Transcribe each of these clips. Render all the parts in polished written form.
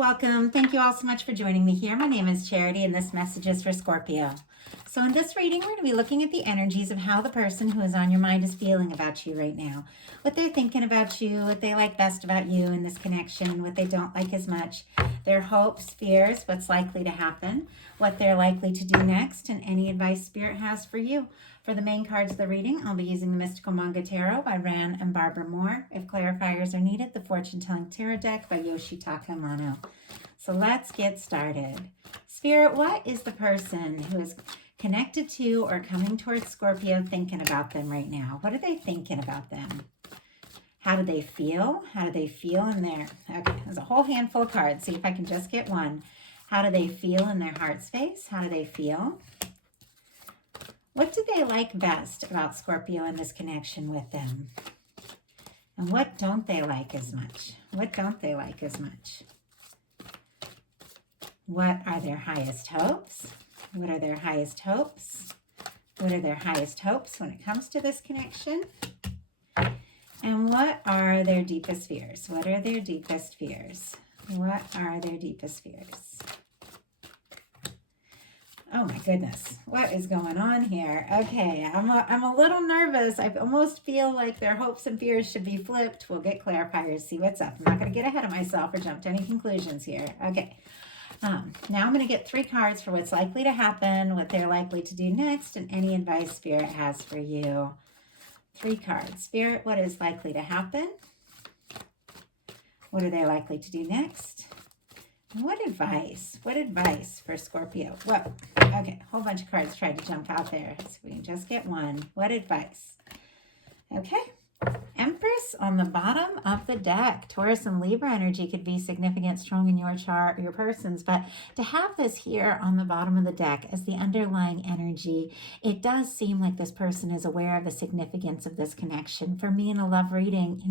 welcome. Thank you all so much for joining me here. My name is Charity and this message is for Scorpio. So in this reading, we're going to be looking at the energies of how the person who is on your mind is feeling about you right now. What they're thinking about you, what they like best about you in this connection, what they don't like as much, their hopes, fears, what's likely to happen, what they're likely to do next, and any advice Spirit has for you. For the main cards of the reading, I'll be using the Mystical Manga Tarot by Ran and Barbara Moore. If clarifiers are needed, the Fortune Telling Tarot Deck by Yoshitaka Amano. So let's get started. Spirit, what is the person who is connected to or coming towards Scorpio thinking about them right now? What are they thinking about them? How do they feel? How do they feel in their... Okay, there's a whole handful of cards. See if I can just get one. How do they feel in their heart space? How do they feel? What do they like best about Scorpio and this connection with them? And what don't they like as much? What don't they like as much? What are their highest hopes? What are their highest hopes? What are their highest hopes when it comes to this connection? And what are their deepest fears? What are their deepest fears? What are their deepest fears? Oh my goodness, what is going on here? Okay, I'm a little nervous. I almost feel like their hopes and fears should be flipped. We'll get clarifiers, see what's up. I'm not going to get ahead of myself or jump to any conclusions here. Okay, now I'm going to get 3 cards for what's likely to happen, what they're likely to do next, and any advice Spirit has for you. 3 cards. Spirit, what is likely to happen? What are they likely to do next? What advice? What advice for Scorpio? Well, okay, a whole bunch of cards tried to jump out there. So we can just get one. What advice? Okay. Empress on the bottom of the deck. Taurus and Libra energy could be significant, strong in your chart, your person's, but to have this here on the bottom of the deck as the underlying energy, it does seem like this person is aware of the significance of this connection. For me in a love reading,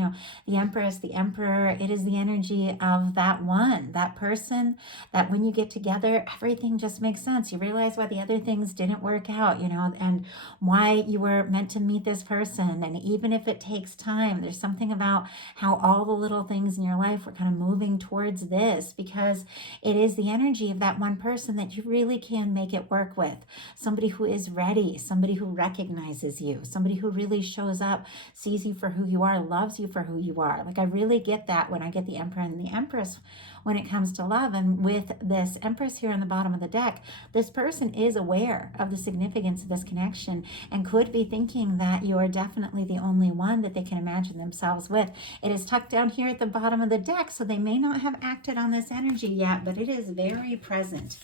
the Empress, the Emperor, it is the energy of that one, that person, that when you get together, everything just makes sense. You realize why the other things didn't work out, and why you were meant to meet this person. And even if it takes time, there's something about how all the little things in your life were kind of moving towards this, because it is the energy of that one person that you really can make it work with. Somebody who is ready, somebody who recognizes you, somebody who really shows up, sees you for who you are, loves you for who you are. Like I really get that when I get the Emperor and the Empress when it comes to love. And with this Empress here on the bottom of the deck, this person is aware of the significance of this connection and could be thinking that you are definitely the only one that they can imagine themselves with. It is tucked down here at the bottom of the deck, so they may not have acted on this energy yet, but it is very present.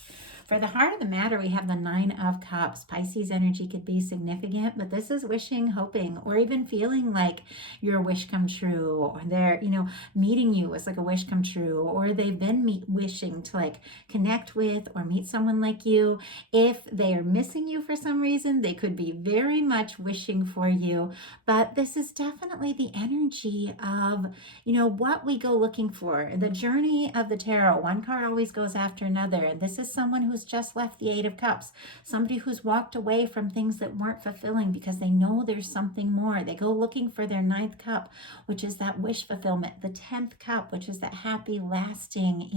For the heart of the matter, we have the 9 of Cups. Pisces energy could be significant, but this is wishing, hoping, or even feeling like your wish come true, or they're, meeting you was like a wish come true, or they've been wishing to like connect with or meet someone like you. If they are missing you for some reason, they could be very much wishing for you, but this is definitely the energy of, what we go looking for. The journey of the tarot, one card always goes after another, and this is someone who's just left the 8 of Cups, somebody who's walked away from things that weren't fulfilling because they know there's something more. They go looking for their 9th cup, which is that wish fulfillment, the 10th cup, which is that happy, lasting,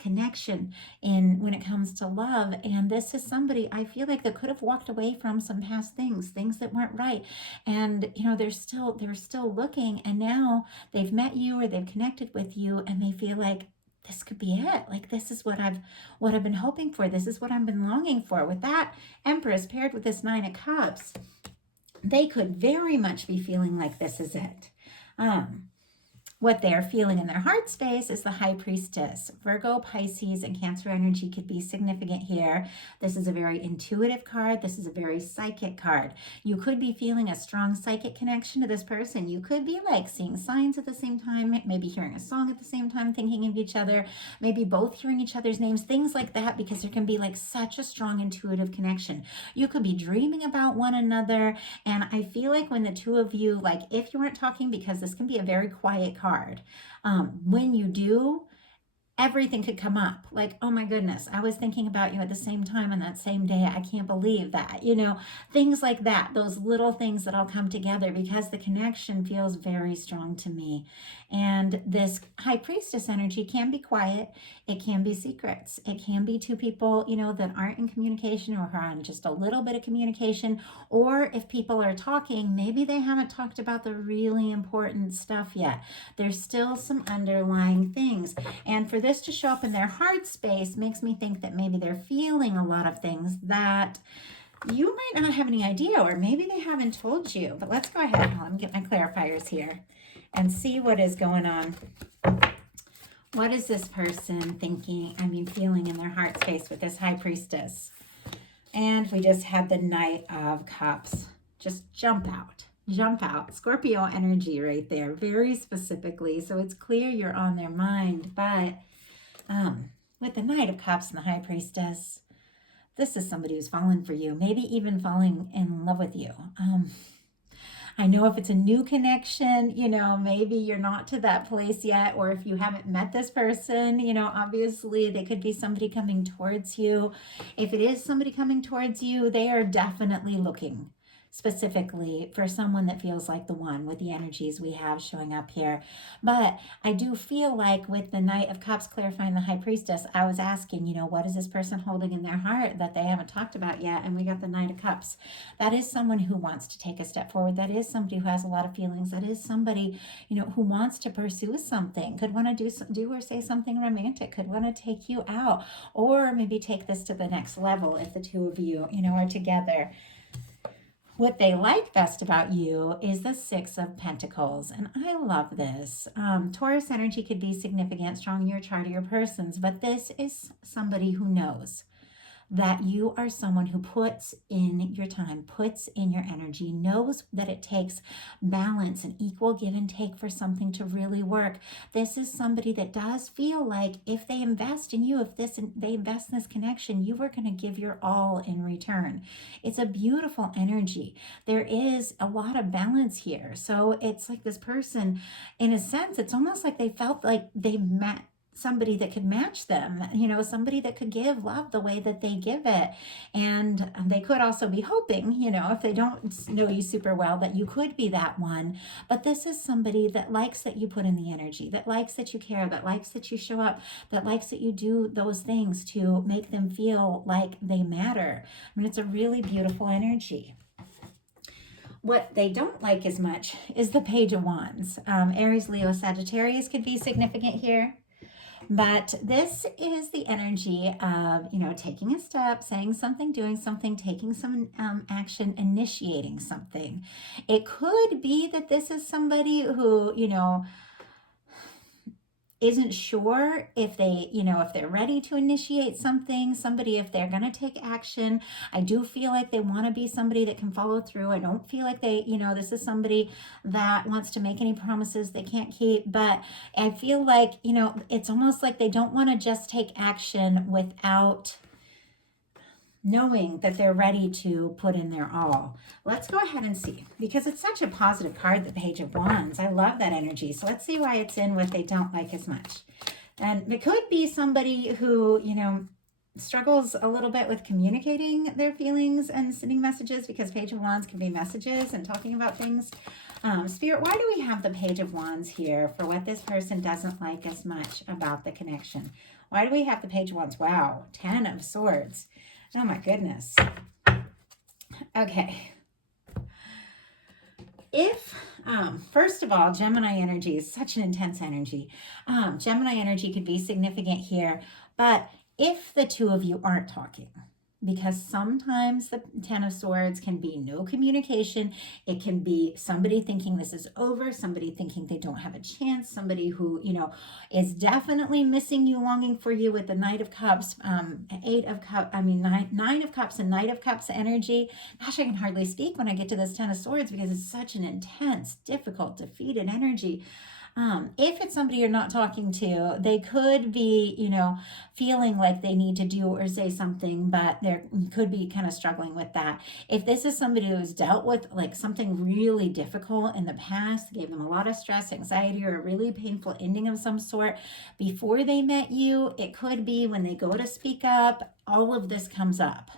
connection when it comes to love. And this is somebody I feel like that could have walked away from some past things that weren't right. And, they're still looking, and now they've met you or they've connected with you, and they feel like, this could be it. Like, this is what I've been hoping for. This is what I've been longing for. With that Empress paired with this 9 of Cups, they could very much be feeling like this is it. What they're feeling in their heart space is the High Priestess. Virgo, Pisces, and Cancer energy could be significant here. This is a very intuitive card. This is a very psychic card. You could be feeling a strong psychic connection to this person. You could be like seeing signs at the same time, maybe hearing a song at the same time, thinking of each other, maybe both hearing each other's names, things like that, because there can be like such a strong intuitive connection. You could be dreaming about one another, and I feel like when the two of you, like if you weren't talking, because this can be a very quiet card, when you do, everything could come up. Like, oh my goodness, I was thinking about you at the same time on that same day. I can't believe that. Things like that, those little things that all come together because the connection feels very strong to me. And this high priestess energy can be quiet. It can be secrets. It can be two people, that aren't in communication or are on just a little bit of communication. Or if people are talking, maybe they haven't talked about the really important stuff yet. There's still some underlying things. And for this to show up in their heart space makes me think that maybe they're feeling a lot of things that you might not have any idea, or maybe they haven't told you. But let's go ahead. Let me get my clarifiers here and see what is going on. What is this person feeling in their heart space with this high priestess? And we just had the Knight of Cups. Just jump out. Scorpio energy right there, very specifically. So it's clear you're on their mind. But with the Knight of Cups and the High Priestess, this is somebody who's fallen for you, maybe even falling in love with you. I know if it's a new connection, maybe you're not to that place yet, or if you haven't met this person, obviously they could be somebody coming towards you. If it is somebody coming towards you, they are definitely looking specifically for someone that feels like the one with the energies we have showing up here. But I do feel like with the Knight of Cups clarifying the High Priestess, I was asking, what is this person holding in their heart that they haven't talked about yet? And we got the Knight of Cups. That is someone who wants to take a step forward. That is somebody who has a lot of feelings. That is somebody, who wants to pursue something, could want to do or say something romantic, could want to take you out, or maybe take this to the next level if the two of you, are together. What they like best about you is the Six of Pentacles. And I love this. Taurus energy could be significant, strong in your chart or your person's, but this is somebody who knows that you are someone who puts in your time, puts in your energy, knows that it takes balance and equal give and take for something to really work. This is somebody that does feel like if they invest in you, they invest in this connection, you are going to give your all in return. It's a beautiful energy. There is a lot of balance here. So it's like this person, in a sense, it's almost like they felt like they met somebody that could match them, somebody that could give love the way that they give it. And they could also be hoping, if they don't know you super well, that you could be that one. But this is somebody that likes that you put in the energy, that likes that you care, that likes that you show up, that likes that you do those things to make them feel like they matter. It's a really beautiful energy. What they don't like as much is the Page of Wands. Aries, Leo, Sagittarius could be significant here. But this is the energy of, taking a step, saying something, doing something, taking some action, initiating something. It could be that this is somebody who, isn't sure if they, if they're ready to initiate something, somebody, if they're going to take action. I do feel like they want to be somebody that can follow through. I don't feel like they, this is somebody that wants to make any promises they can't keep. But I feel like, it's almost like they don't want to just take action without knowing that they're ready to put in their all. Let's go ahead and see, because it's such a positive card, the Page of Wands. I love that energy. So let's see why it's in what they don't like as much. And it could be somebody who, struggles a little bit with communicating their feelings and sending messages, because Page of Wands can be messages and talking about things. Spirit, why do we have the Page of Wands here for what this person doesn't like as much about the connection? Why do we have the Page of Wands? Wow, 10 of Swords. Oh my goodness. Okay. If, first of all, Gemini energy is such an intense energy. Gemini energy could be significant here, but if the two of you aren't talking, because sometimes the 10 of Swords can be no communication. It can be somebody thinking this is over, somebody thinking they don't have a chance, somebody who, is definitely missing you, longing for you with the Knight of Cups, Nine of Cups and Knight of Cups energy. Gosh, I can hardly speak when I get to this 10 of Swords because it's such an intense, difficult, defeated energy. If it's somebody you're not talking to, they could be, feeling like they need to do or say something, but they could be kind of struggling with that. If this is somebody who's dealt with like something really difficult in the past, gave them a lot of stress, anxiety, or a really painful ending of some sort before they met you, it could be when they go to speak up, all of this comes up.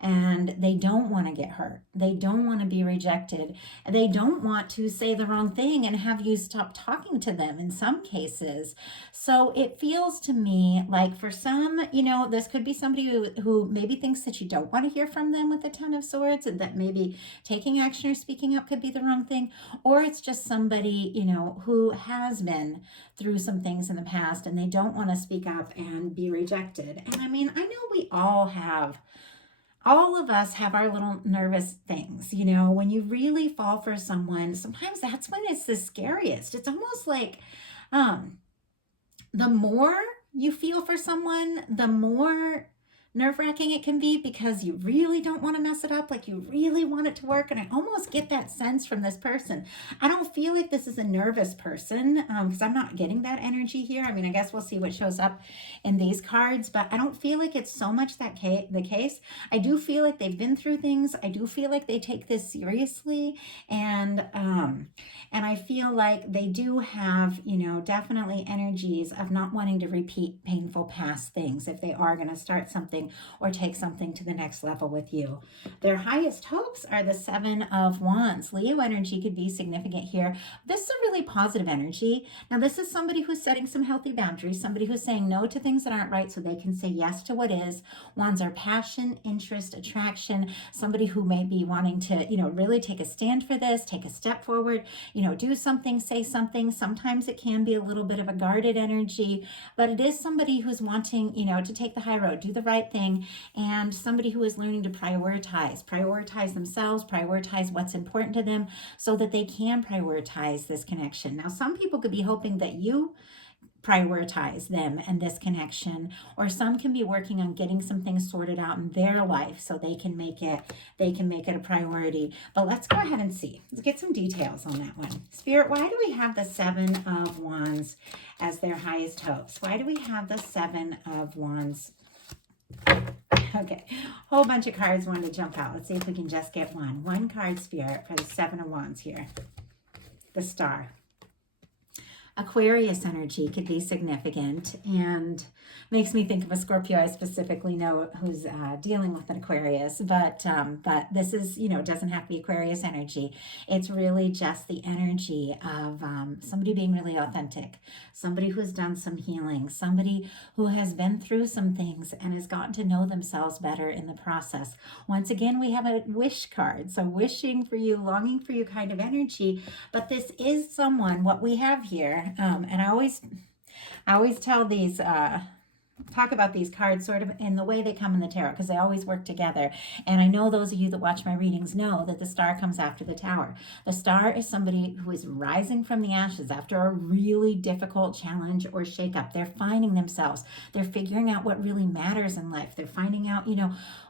And they don't want to get hurt. They don't want to be rejected. They don't want to say the wrong thing and have you stop talking to them in some cases. So it feels to me like for some, this could be somebody who maybe thinks that you don't want to hear from them with the Ten of Swords, and that maybe taking action or speaking up could be the wrong thing. Or it's just somebody, who has been through some things in the past and they don't want to speak up and be rejected. And I mean, I know we all of us have our little nervous things, when you really fall for someone, sometimes that's when it's the scariest. It's almost like the more you feel for someone, the more nerve-wracking it can be, because you really don't want to mess it up, like you really want it to work. And I almost get that sense from this person. I don't feel like this is a nervous person, because I'm not getting that energy here. I mean, I guess we'll see what shows up in these cards, but I don't feel like it's so much the case. I do feel like they've been through things. I do feel like they take this seriously, and I feel like they do have, definitely energies of not wanting to repeat painful past things if they are going to start something or take something to the next level with you. Their highest hopes are the Seven of Wands. Leo energy could be significant here. This is a really positive energy. Now, this is somebody who's setting some healthy boundaries, somebody who's saying no to things that aren't right so they can say yes to what is. Wands are passion, interest, attraction, somebody who may be wanting to, really take a stand for this, take a step forward, do something, say something. Sometimes it can be a little bit of a guarded energy, but it is somebody who's wanting, to take the high road, do the right thing, and somebody who is learning to prioritize themselves, prioritize what's important to them so that they can prioritize this connection. Now, some people could be hoping that you prioritize them and this connection, or some can be working on getting some things sorted out in their life so they can make it a priority. But let's go ahead and see. Let's get some details on that one. Spirit, why do we have the Seven of Wands as their highest hopes? Why do we have the Seven of Wands? Okay, whole bunch of cards wanted to jump out. Let's see if we can just get one card, Spirit, for the Seven of Wands here. The Star. Aquarius energy could be significant and makes me think of a Scorpio I specifically know who's dealing with an Aquarius, but this is, doesn't have to be Aquarius energy. It's really just the energy of somebody being really authentic, somebody who has done some healing, somebody who has been through some things and has gotten to know themselves better in the process. Once again, we have a wish card, so wishing for you, longing for you kind of energy, but this is someone, what we have here, and I always tell these, talk about these cards sort of in the way they come in the tarot, because they always work together. And I know those of you that watch my readings know that the Star comes after the Tower. The Star is somebody who is rising from the ashes after a really difficult challenge or shakeup. They're finding themselves. They're figuring out what really matters in life. They're finding out,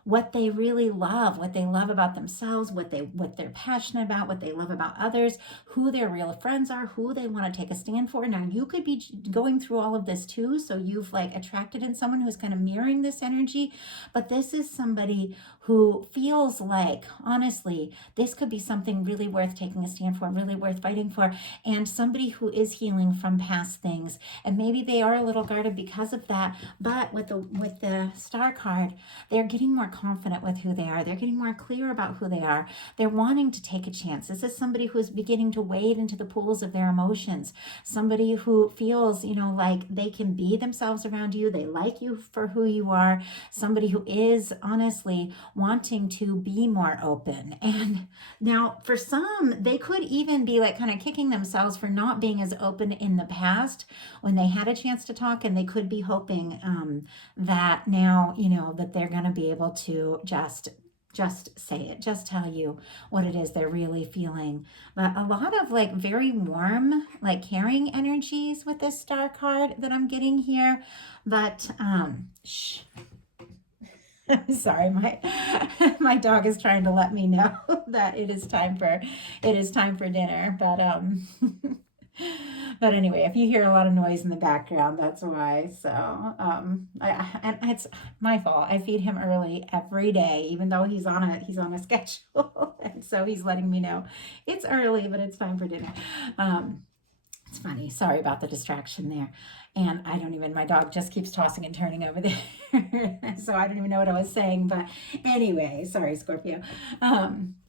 what they really love, what they love about themselves, what they're passionate about, what they love about others, who their real friends are, who they want to take a stand for. Now, you could be going through all of this too, so you've attracted in someone who's kind of mirroring this energy, but this is somebody who feels like, honestly, this could be something really worth taking a stand for, really worth fighting for, and somebody who is healing from past things, and maybe they are a little guarded because of that, but with the Star card, they're getting more confident with who they are. They're getting more clear about who they are. They're wanting to take a chance. This is somebody who is beginning to wade into the pools of their emotions. Somebody who feels, like they can be themselves around you. They like you for who you are. Somebody who is honestly wanting to be more open. And now for some, they could even be kind of kicking themselves for not being as open in the past when they had a chance to talk, and they could be hoping that now, that they're going to be able to just say it, just tell you what it is they're really feeling. But a lot of very warm, caring energies with this Star card that I'm getting here. But shh. I'm sorry, my dog is trying to let me know that it is time for dinner. But But anyway, if you hear a lot of noise in the background, that's why. So, and it's my fault. I feed him early every day, even though he's on a schedule, and so he's letting me know it's early, but it's time for dinner. Um, it's funny. Sorry about the distraction there. And I don't even, my dog just keeps tossing and turning over there. So I don't even know what I was saying. But anyway, sorry, Scorpio.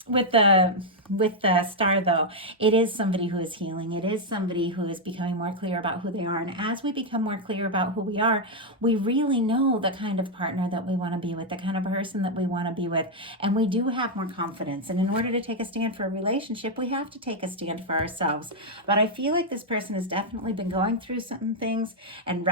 With the star though, it is somebody who is healing. It is somebody who is becoming more clear about who they are. And as we become more clear about who we are, we really know the kind of partner that we want to be with, the kind of person that we want to be with. And we do have more confidence. And in order to take a stand for a relationship, we have to take a stand for ourselves. But I feel like this person has definitely been going through some things and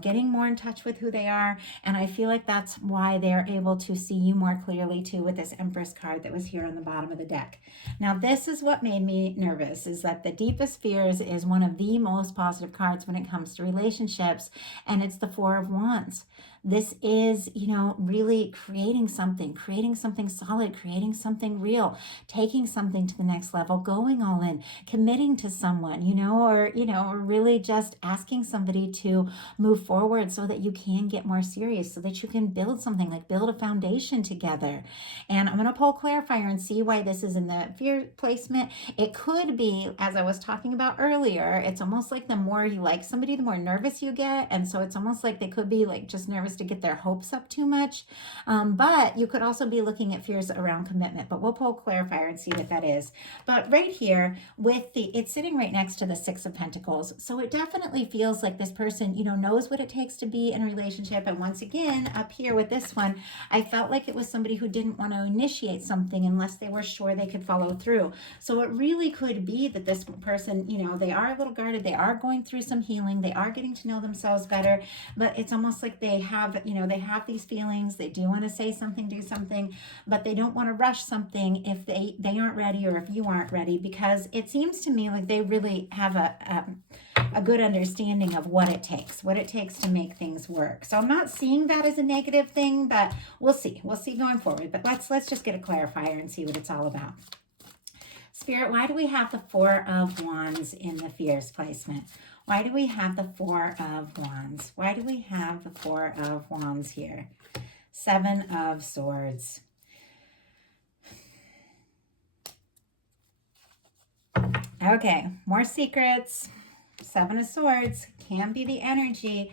getting more in touch with who they are. And I feel like that's why they're able to see you more clearly too with this Empress card that was here on the bottom of the deck. Now, this is what made me nervous, is that the Deepest Fears is one of the most positive cards when it comes to relationships, and it's the Four of Wands. This is, really creating something solid, creating something real, taking something to the next level, going all in, committing to someone, or really just asking somebody to move forward so that you can get more serious, so that you can build something, like build a foundation together. And I'm going to pull clarifier and see why this is in the fear placement. It could be, as I was talking about earlier, it's almost like the more you like somebody, the more nervous you get. And so it's almost like they could be like just nervous to get their hopes up too much. But you could also be looking at fears around commitment, but we'll pull clarifier and see what that is. But right here with it's sitting right next to the Six of Pentacles. So it definitely feels like this person, knows what it takes to be in a relationship. And once again, up here with this one, I felt like it was somebody who didn't want to initiate something unless they were sure they could follow through. So it really could be that this person, they are a little guarded. They are going through some healing. They are getting to know themselves better, but it's almost like they have, they have these feelings. They do want to say something, do something, but they don't want to rush something if they aren't ready, or if you aren't ready, because it seems to me like they really have a good understanding of what it takes to make things work. So I'm not seeing that as a negative thing, but we'll see going forward. But let's just get a clarifier and see what it's all about. Spirit, why do we have the Four of Wands in the fears placement? Why do we have the Four of Wands? Why do we have the Four of Wands here? Seven of Swords. Okay, more secrets. Seven of Swords can be the energy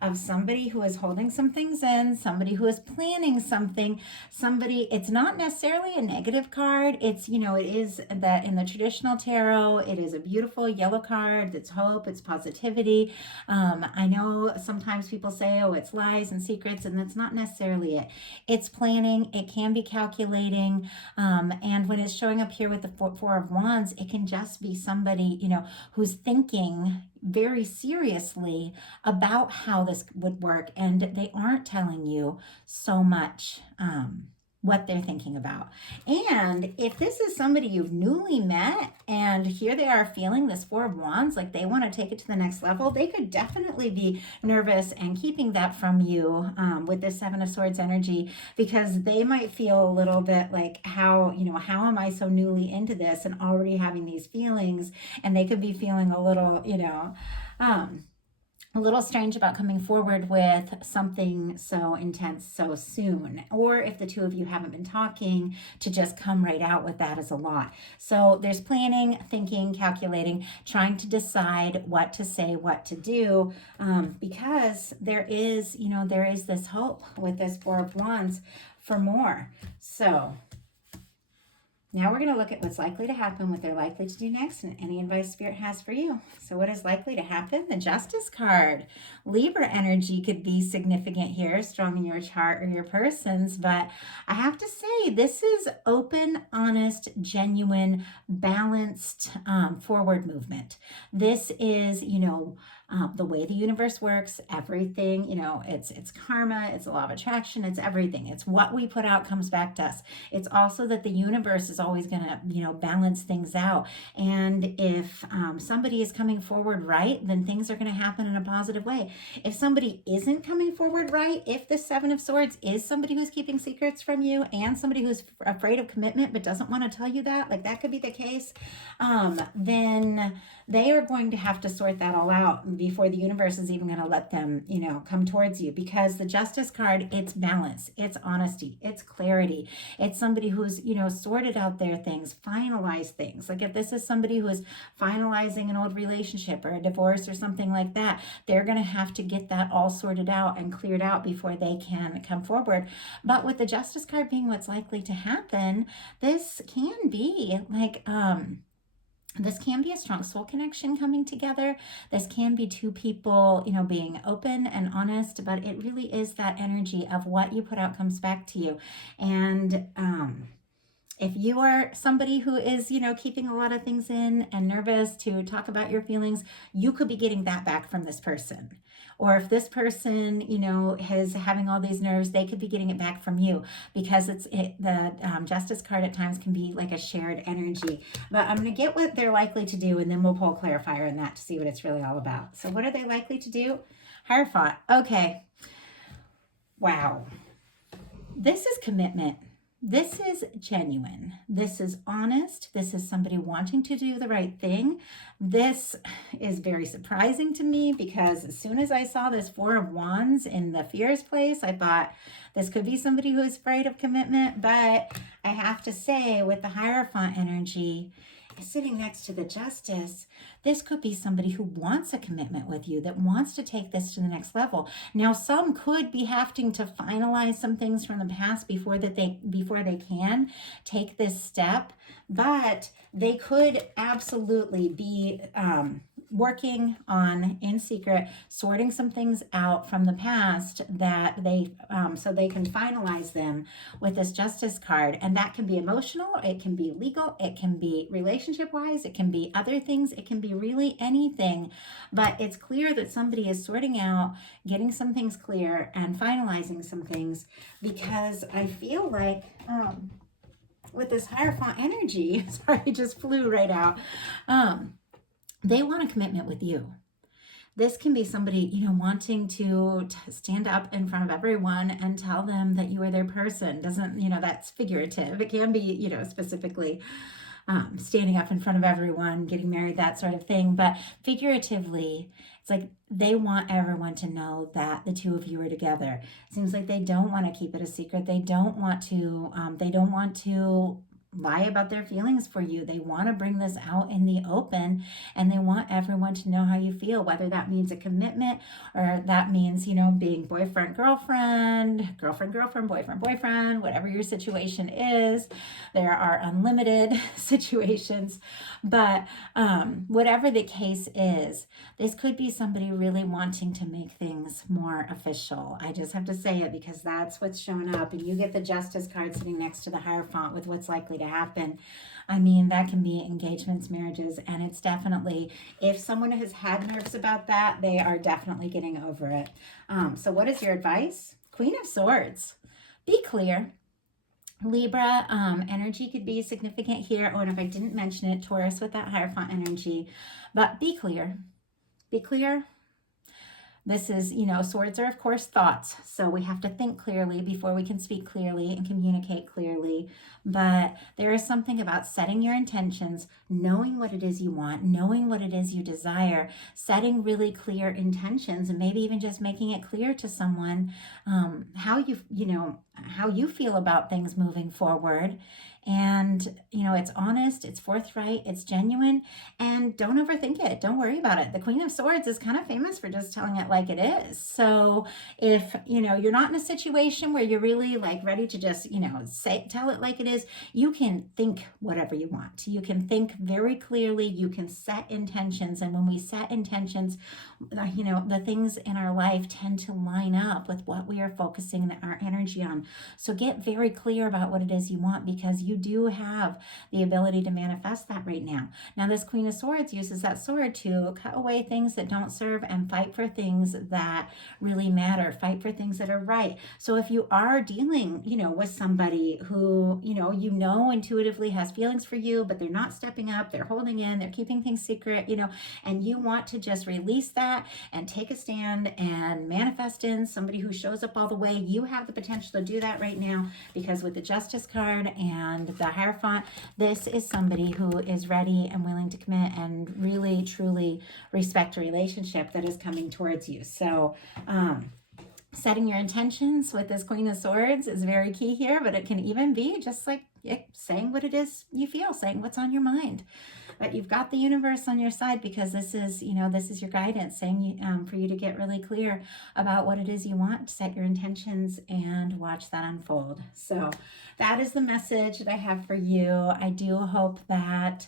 of somebody who is holding some things in, somebody who is planning something, it's not necessarily a negative card. It's, it is that in the traditional tarot, it is a beautiful yellow card. It's hope, it's positivity. I know sometimes people say, oh, it's lies and secrets, and that's not necessarily it. It's planning, it can be calculating. And when it's showing up here with the Four of Wands, it can just be somebody, who's thinking very seriously about how this would work, and they aren't telling you so much what they're thinking about. And if this is somebody you've newly met and here they are feeling this Four of Wands, like they want to take it to the next level, they could definitely be nervous and keeping that from you with the Seven of Swords energy, because they might feel a little bit like, how am I so newly into this and already having these feelings? And they could be feeling a little, a little strange about coming forward with something so intense so soon. Or if the two of you haven't been talking, to just come right out with that is a lot. So there's planning, thinking, calculating, trying to decide what to say, what to do, because there is this hope with this Four of Wands for more. So now we're going to look at what's likely to happen, what they're likely to do next, and any advice Spirit has for you. So what is likely to happen? The Justice card. Libra energy could be significant here, strong in your chart or your person's, but I have to say this is open, honest, genuine, balanced forward movement. This is, the way the universe works, everything, it's karma, it's a law of attraction, it's everything. It's what we put out comes back to us. It's also that the universe is always going to, balance things out. And if somebody is coming forward right, then things are going to happen in a positive way. If somebody isn't coming forward right, if the Seven of Swords is somebody who's keeping secrets from you and somebody who's afraid of commitment but doesn't want to tell you that, like that could be the case, then they are going to have to sort that all out before the universe is even going to let them, come towards you. Because the Justice card, it's balance, it's honesty, it's clarity. It's somebody who's, sorted out their things, finalized things. Like if this is somebody who is finalizing an old relationship or a divorce or something like that, they're going to have to get that all sorted out and cleared out before they can come forward. But with the Justice card being what's likely to happen, this can be like, this can be a strong soul connection coming together. This can be two people, being open and honest, but it really is that energy of what you put out comes back to you. And if you are somebody who is, keeping a lot of things in and nervous to talk about your feelings, you could be getting that back from this person. Or if this person, is having all these nerves, they could be getting it back from you, because the Justice card at times can be like a shared energy. But I'm going to get what they're likely to do, and then we'll pull a clarifier in that to see what it's really all about. So what are they likely to do? Hierophant. Okay. Wow. This is commitment. This is genuine. This is honest. This is somebody wanting to do the right thing. This is very surprising to me, because as soon as I saw this Four of Wands in the fears place, I thought this could be somebody who is afraid of commitment. But I have to say, with the Hierophant energy sitting next to the Justice, this could be somebody who wants a commitment with you, that wants to take this to the next level. Now, some could be having to finalize some things from the past before they can take this step, but they could absolutely be working on, in secret, sorting some things out from the past that they so they can finalize them with this Justice card. And that can be emotional, it can be legal, it can be relationship wise, it can be other things, it can be really anything. But it's clear that somebody is sorting out, getting some things clear, and finalizing some things, because I feel like with this Hierophant energy, sorry, it just flew right out, they want a commitment with you. This can be somebody, wanting to stand up in front of everyone and tell them that you are their person. Doesn't, that's figurative. It can be, specifically standing up in front of everyone, getting married, that sort of thing. But figuratively, it's like they want everyone to know that the two of you are together. It seems like they don't want to keep it a secret. They don't want to lie about their feelings for you. They want to bring this out in the open, and they want everyone to know how you feel, whether that means a commitment or that means, being boyfriend, girlfriend, boyfriend, whatever your situation is. There are unlimited situations, but whatever the case is, this could be somebody really wanting to make things more official. I just have to say it because that's what's showing up, and you get the Justice card sitting next to the Hierophant with what's likely to happen. I mean, that can be engagements, marriages, and it's definitely, if someone has had nerves about that, they are definitely getting over it. So what is your advice? Queen of Swords. Be clear. Libra energy could be significant here, or if I didn't mention it, Taurus with that Hierophant energy. But be clear. Be clear. This is, swords are, of course, thoughts. So we have to think clearly before we can speak clearly and communicate clearly. But there is something about setting your intentions, knowing what it is you want, knowing what it is you desire, setting really clear intentions, and maybe even just making it clear to someone how you feel about things moving forward. And, it's honest, it's forthright, it's genuine, and don't overthink it. Don't worry about it. The Queen of Swords is kind of famous for just telling it like it is. So if, you're not in a situation where you're really like ready to just, tell it like it is, you can think whatever you want. You can think very clearly. You can set intentions. And when we set intentions, the things in our life tend to line up with what we are focusing our energy on. So get very clear about what it is you want, because you do have the ability to manifest that right now. Now, this Queen of Swords uses that sword to cut away things that don't serve and fight for things that really matter, fight for things that are right. So if you are dealing, with somebody who, intuitively has feelings for you, but they're not stepping up, they're holding in, they're keeping things secret, and you want to just release that and take a stand and manifest in somebody who shows up all the way, you have the potential to do that right now, because with the Justice card and the Hierophant, this is somebody who is ready and willing to commit and really, truly respect a relationship that is coming towards you. So, setting your intentions with this Queen of Swords is very key here, but it can even be just like saying what it is you feel, saying what's on your mind. But you've got the universe on your side, because this is your guidance, saying for you to get really clear about what it is you want, set your intentions, and watch that unfold. So that is the message that I have for you. I do hope that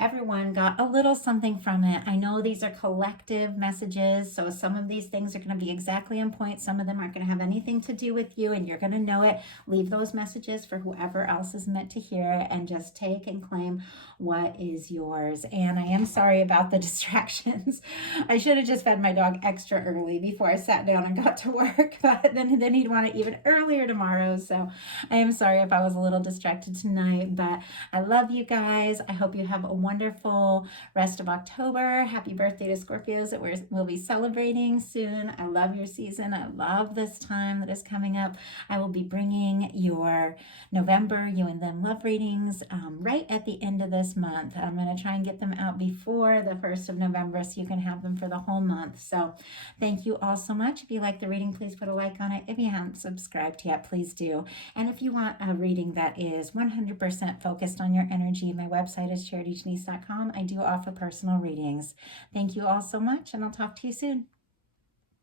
everyone got a little something from it. I know these are collective messages, so some of these things are going to be exactly on point. Some of them aren't going to have anything to do with you, and you're going to know it. Leave those messages for whoever else is meant to hear it, and just take and claim what is yours. And I am sorry about the distractions. I should have just fed my dog extra early before I sat down and got to work, but then he'd want it even earlier tomorrow. So I am sorry if I was a little distracted tonight, but I love you guys. I hope you have a wonderful rest of October. Happy birthday to Scorpios that we'll be celebrating soon. I love your season. I love this time that is coming up. I will be bringing your November You and Them love readings right at the end of this month. I'm going to try and get them out before the 1st of November so you can have them for the whole month. So thank you all so much. If you like the reading, please put a like on it. If you haven't subscribed yet, please do. And if you want a reading that is 100% focused on your energy, my website is charityjanice.com. I do offer personal readings. Thank you all so much, and I'll talk to you soon.